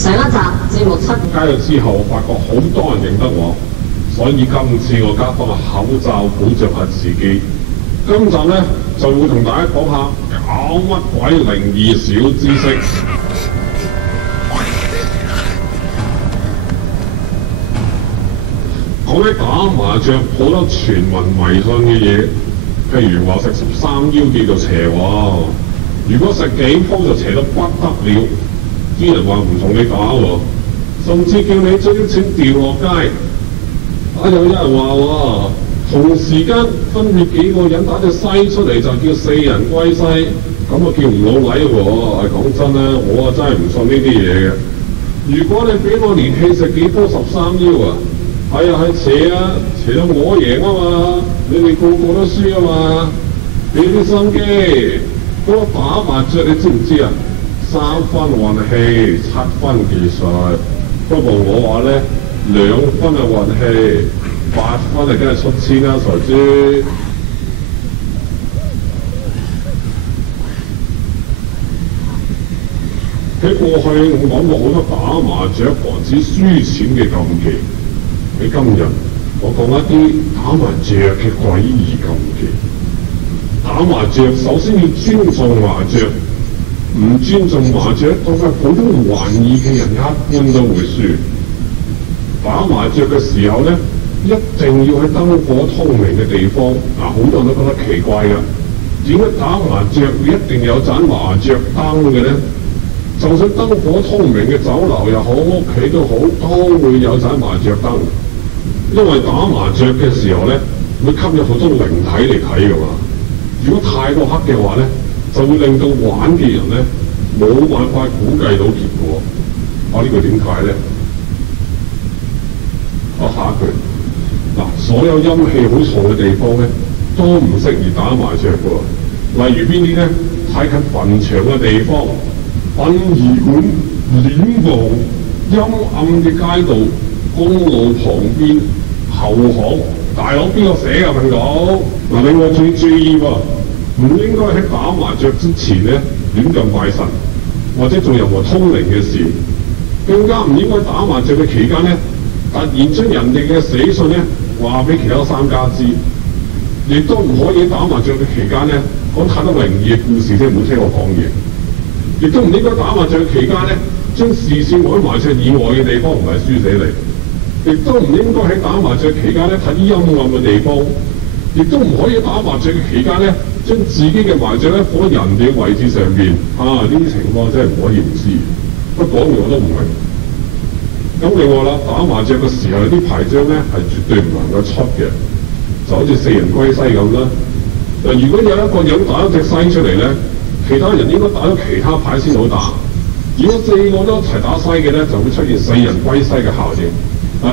上一集節目出街咗之後，發覺好多人認得我，所以今次我加翻個口罩保障下自己。今集呢，就會同大家講下搞乜鬼靈異小知識。講起打麻雀好多傳聞迷信嘅嘢，譬如話食13腰叫做邪喎，如果食幾鋪就邪到不得了。啲人話唔同你打喎，甚至叫你將啲錢掉落街。有人話喎，同時間分別幾個人打隻西出嚟就叫四人歸西，咁啊叫唔老禮喎。講真啦，我真係唔信呢啲嘢嘅。如果你俾我連氣食幾鋪13腰啊，係邪啊，邪到我贏啊嘛，你哋個個都輸啊嘛，俾啲心機。嗰個打麻雀你知唔知啊？3分運氣，7分技術。不過我話咧，2分係運氣，8分係梗係出千啦，財豬。喺過去我講過好多打麻雀防止輸錢嘅禁忌。喺今日我講一啲打麻雀嘅詭異禁忌。打麻雀首先要尊重麻雀。唔尊重麻雀，當係普通玩意嘅人一般都會輸。打麻雀嘅時候咧，一定要喺燈火通明嘅地方。好多人都覺得奇怪㗎，點解打麻雀會一定有盞麻雀燈嘅咧？就算燈火通明嘅酒樓又好，屋企都好，都會有盞麻雀燈。因為打麻雀嘅時候咧，會吸引好多靈體嚟睇㗎嘛。如果太過黑嘅話咧，就會令到玩嘅人咧冇辦法估計到結果。呢個點解咧？下一句所有陰氣好重嘅地方咧，都唔適宜打麻雀喎。例如邊啲咧？太近墳場嘅地方、殯儀館、殮房、陰暗嘅街道、公路旁邊、後巷。大佬邊個寫㗎問到？另外最注意喎。唔應該喺打麻雀之前咧亂咁拜神，或者做任何通靈嘅事。更加唔應該打麻雀嘅期間咧，突然將人哋嘅死訊咧話俾其他商家知。亦都唔可以打麻雀嘅期間咧講太多靈異嘅故事，即係唔好聽我講嘢。亦都唔應該打麻雀期間咧將視線往麻雀以外嘅地方，唔係輸死你。亦都唔應該喺打麻雀期間咧睇啲陰暗嘅地方。亦都唔可以打麻雀嘅期間咧，將自己嘅麻雀咧放喺人哋嘅位置上邊。呢啲情況真係唔可以唔知。不過講完我都唔明。咁另外啦，打麻雀嘅時候有啲牌張咧係絕對唔能夠出嘅，就好似四人歸西咁啦。如果有一個人打一隻西出嚟咧，其他人應該打咗其他牌先好打。如果4個都一齊打西嘅咧，就會出現四人歸西嘅效應。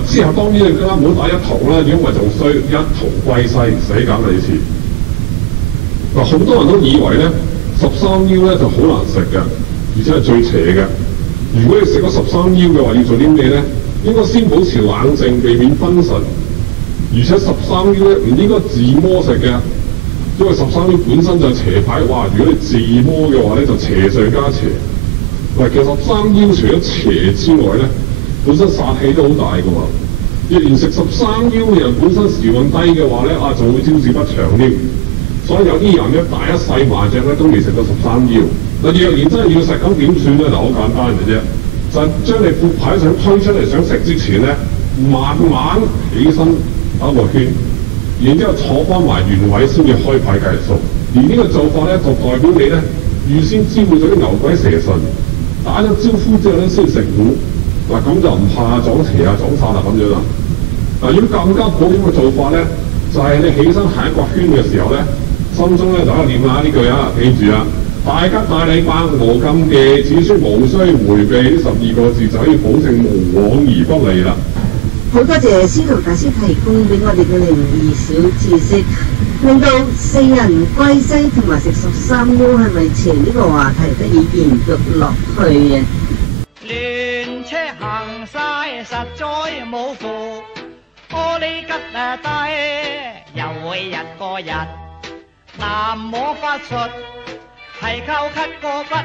之後當然你更加唔好打一筒啦，如果唔係仲衰，一筒歸西，死梗你次。好多人都以為咧13腰咧就好難食嘅，而且係最邪嘅。如果你食咗13腰嘅話，要做啲咩咧？應該先保持冷靜，避免分神。而且13腰咧唔應該自摸食嘅，因為13腰本身就係邪牌。如果你自摸嘅話咧，就邪上加邪。其實13腰除咗邪之外咧，本身殺氣都好大嘅喎。若然食13腰嘅人本身時運低嘅話咧，就會招致不祥添。所以有啲人咧大一世麻雀咧都未食到13腰。若然真係要食，咁點算咧？好簡單嘅啫，就係將你副牌想推出嚟想食之前咧，慢慢起身打個圈，然之後坐翻埋原位先至開牌計數。而呢個做法咧就代表你咧預先招呼咗啲牛鬼蛇神，打咗招呼之後咧先食糊。咁就唔怕撞邪撞煞啦咁樣啦。如果更加普遍嘅做法咧，就係你起身行一個圈嘅時候咧，心中咧就喺度念下呢句記住大吉大利百無禁忌，只需無需迴避呢12個字，就可以保證無往而不利啦。好多謝司徒大師提供俾我哋嘅靈異小知識，令到四人歸西同埋食13腰係咪邪呢個話題得以延續落去嘅。亂車行晒實在冇符，玻璃吉低又會日過日，南無法術係靠咳個筆，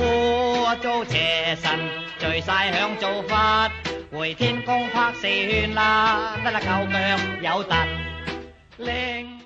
夫做邪神，聚晒響做法，回天宮拍四圈啦，得啦夠腳有突令。